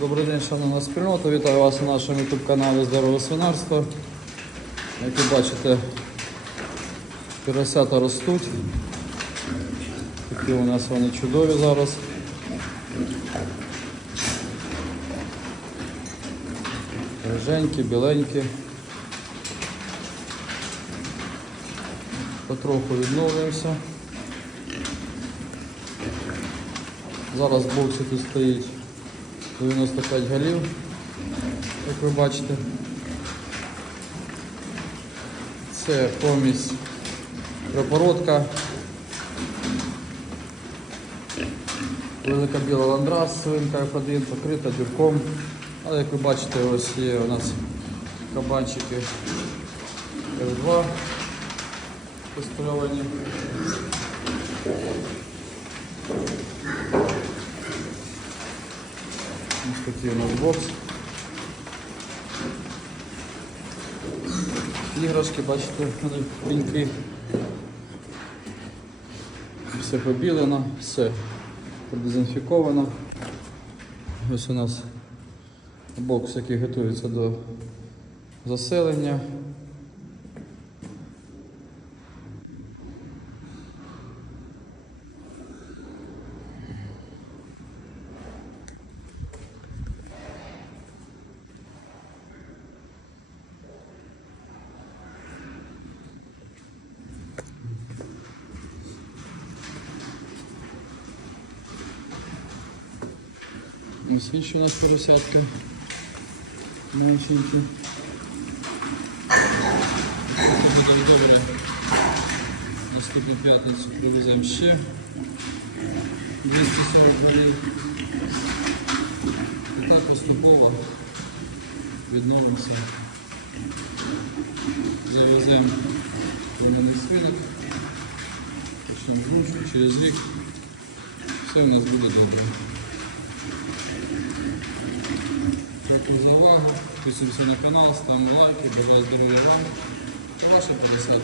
Добрий день, шановна спільнота. Вітаю вас на нашому YouTube каналі Здорове свинарство. Як ви бачите, поросята ростуть. Такі у нас вони чудові зараз. Риженькі, біленькі. Потроху відновлюємося. Зараз в боксі тут стоїть 95 голів, як ви бачите. Це помість припородка. Велика біла ландрас, свинка F1 покрита дюрком. Але як ви бачите, ось є у нас кабанчики F2 построєні. Ось такий у. Іграшки, бачите, вони пеньки. Все побілено, все продезінфіковано. Ось у нас бокс, який готується до заселення. Ось ще у нас поросятка. Меншенькі. Буде добре. Наступну п'ятницю привеземо ще 240 голів. Так поступово відновимося. Завеземо племенний свинок. Почнемо грушку через рік. Все у нас буде добре. Підписуємося на канал, ставим лайки, бажаю здоровья вам. И вашим 50